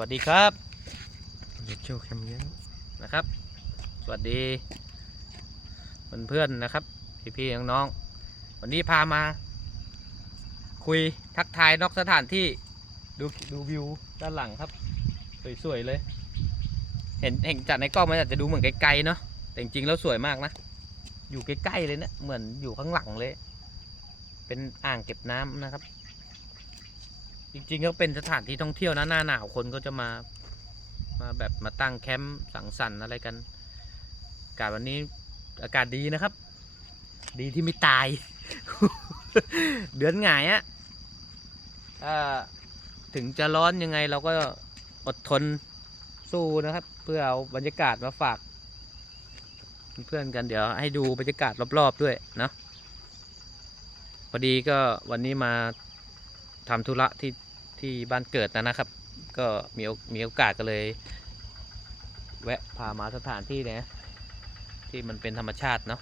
วัสดีครับเด็กโชว์แคมเยอะนะครับ สวัสดีเพื่อนๆนะครับ พี่ๆน้องๆวันนี้พามา คุยทักทายนอกสถานที่ดูดูวิวด้านหลังครับ สวยๆเลย เห็นเห็นจากในกล้องมันอาจจะดูเหมือนไกลๆเนาะแต่จริงๆแล้วสวยมากนะ อยู่ใกล้ๆเลยเนะเหมือนอยู่ข้างหลังเลย เป็นอ่างเก็บน้ำนะครับ จริงๆก็เป็นสถานที่ท่องเที่ยวนะหน้าหนาวคนก็จะมามาแบบมาตั้งแคมป์สังสรรค์อะไรกันอากาศวันนี้อากาศดีนะครับ ดีที่ไม่ตาย เดือนหงายอะถ้าถึงจะร้อนยังไงเราก็อดทนสู้นะครับ เพื่อเอาบรรยากาศมาฝาก เพื่อนๆกันเดี๋ยวให้ดูบรรยากาศรอบๆด้วยนะพอดีก็วันนี้มาทำธุระที่ ที่บ้านเกิดนะนะครับ ก็มีมีโอกาสก็เลย แวะพามาสถานที่เนี้ยที่มันเป็นธรรมชาติเนาะ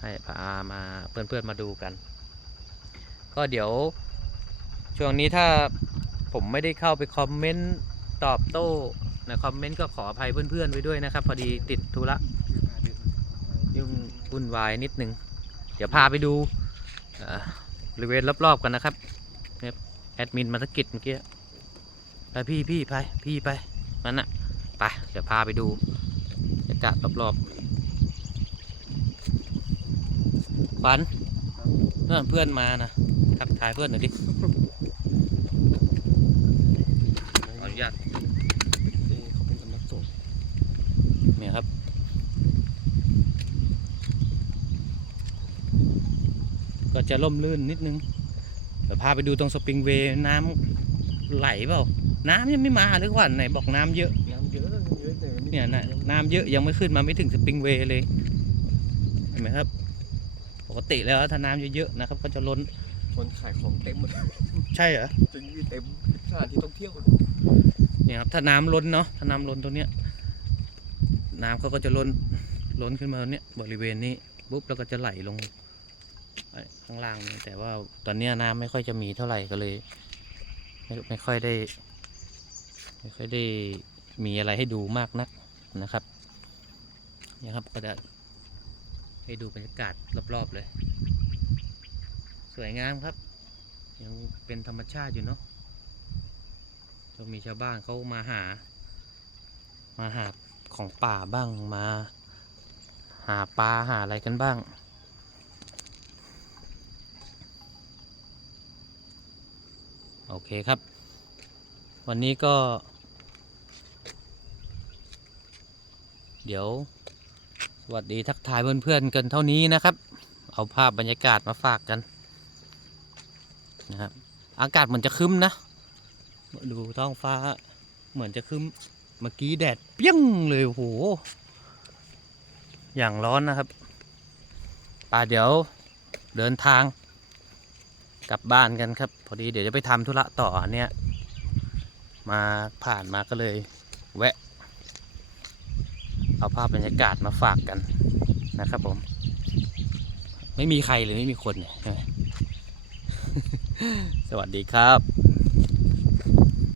ให้พามาเพื่อนๆมาดูกัน ก็เดี๋ยวช่วงนี้ถ้าผมไม่ได้เข้าไปคอมเมนต์ตอบโต้ในคอมเมนต์ก็ขออภัยเพื่อนๆไว้ด้วยนะครับ พอดีติดธุระยุ่งวุ่นวายนิดนึง เดี๋ยวพาไปดูบริเวณรอบๆกันนะครับ แอดมินมาสกิดเมื่อกี้ไปพี่พี่ไปพี่ไปมันน่ะไปเดี๋ยวพาไปดูบรรยากาศรอบๆฝันเพื่อนเพื่อนมานะทักทายเพื่อนหน่อยดิขออนุญาตเอ้เขาเป็นสำนักสงฆ์เนี่ยครับก็จะล่มลื่นนิดนึง เดี๋ยวพาไปดูตรงสปริงเวย์น้ำไหลเปล่า น้ำยังไม่มาหรือขวัญไหนบอกน้ำเยอะ น้ำเยอะเยอะแต่เนี่ยนะน้ำเยอะยังไม่ขึ้นมาไม่ถึงสปริงเวย์เลย เห็นไหมครับ ปกติแล้วถ้าน้ำเยอะๆนะครับก็จะล้น คนขายของเต็มหมดใช่เหรอจนยืดเต็มสถานที่ท่องเที่ยวเนี่ยครับถ้าน้ำล้นเนาะถ้าน้ำล้นตรงเนี้ย น้ำเขาก็จะล้นล้นขึ้นมาเนี้ยบริเวณนี้ปุ๊บแล้วก็จะไหลลงไอ้ข้างล่างนี่แต่ว่า ตอนนี้น้ำไม่ค่อยจะมีเท่าไหร่ก็เลย ไม่ไม่ค่อยได้ ไม่ค่อยได้มีอะไรให้ดูมากนักนะครับเนี่ยครับก็จะให้ดูบรรยากาศรอบๆเลย สวยงามครับ ยังเป็นธรรมชาติอยู่เนาะก็มีชาวบ้านเขามาหา มาหาของป่าบ้างมา หาปลาหาอะไรกันบ้าง โอเคครับ วันนี้ก็ เดี๋ยว สวัสดีทักทายเพื่อนๆกันเท่านี้นะครับ เอาภาพบรรยากาศมาฝากกันนะครับอากาศเหมือนจะคึ้มนะดูท้องฟ้าเหมือนจะคึ้มเมื่อกี้แดดเปี้ยงเลยโอ้โหอย่างร้อนนะครับป่าเดี๋ยวเดินทาง กลับบ้านกันครับ พอดีเดี๋ยวจะไปทำธุระต่อเนี่ย มาผ่านมาก็เลย แวะ เอาภาพบรรยากาศมาฝากกันนะครับผม ไม่มีใครเลยไม่มีคนเนี่ยสวัสดีครับ